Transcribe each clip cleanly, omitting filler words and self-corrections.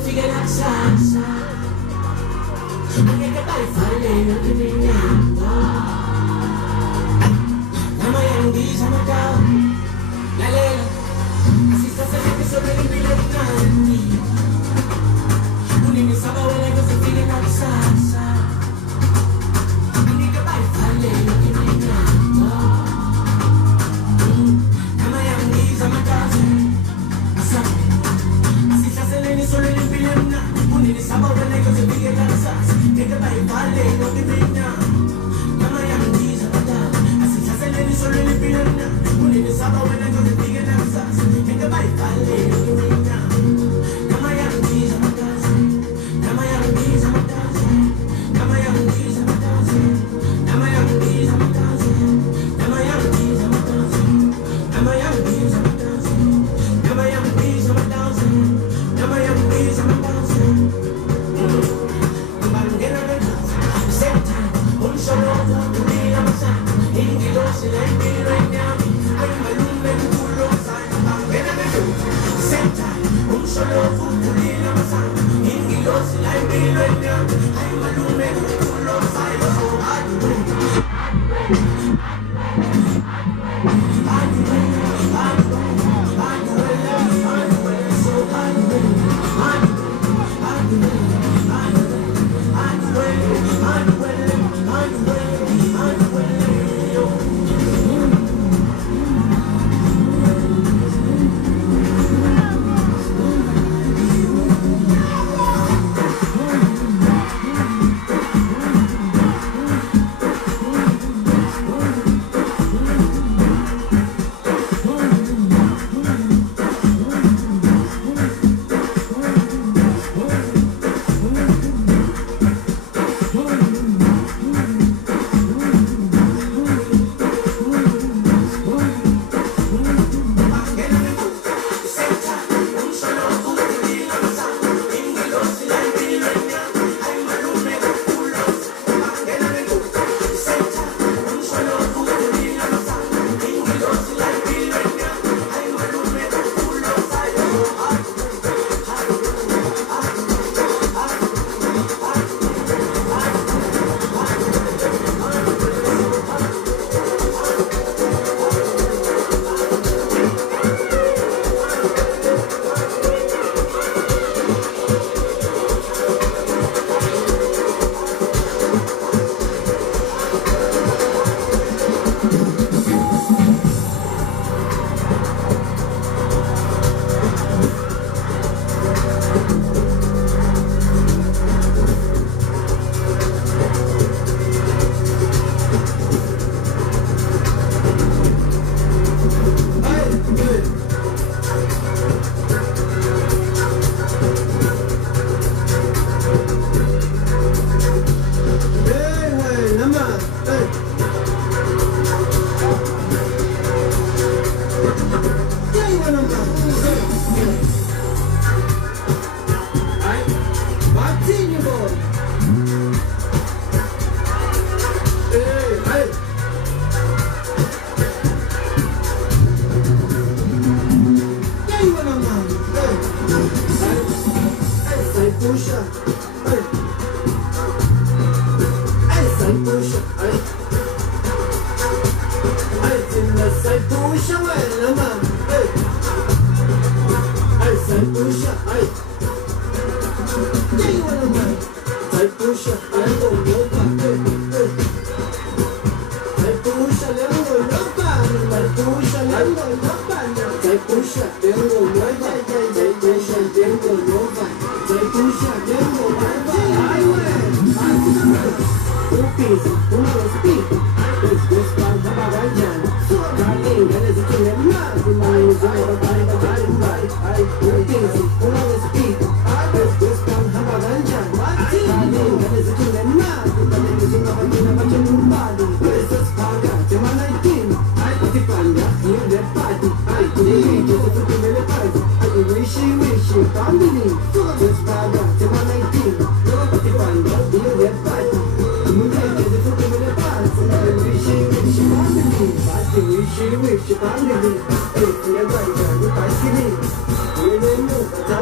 figure that salsa. Anche che vai a fare non ti niente. La Miami di Samacao, la Lela, si sta sempre sopra i bilanti. Un'ini sapore che si figure that salsa. Anche che vai a fare non ti niente. La Miami di Samacao. Solo in Vilena, un'ini sapore che si figure that salsa. Che vai a fare non ti niente. La Miami di Samacao. Solo in Vilena, un'ini sapore che si figure that salsa. Che vai a fare non ti niente. La Miami di Samacao. La Miami di Samacao. La Miami di Samacao. La Miami di Samacao. La Miami di Samacao. La Miami di Samacao. La Miami di Samacao. La Miami di Samacao. Bandera del senta, un solo fuoco di la massa, inchilosi lei mi regniamo, hai un malume in culo, sai, bandera del senta, un solo fuoco di la massa, inchilosi lei mi regniamo, hai un malume in culo, sai,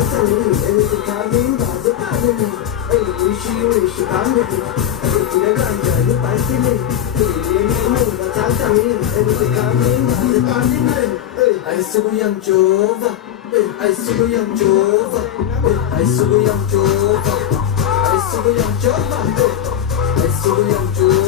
so family. In a ganja, you find feeling. I see we young Jova. I see we young Jova. I see we young Jova. I see we young Jova. I see we young Jova.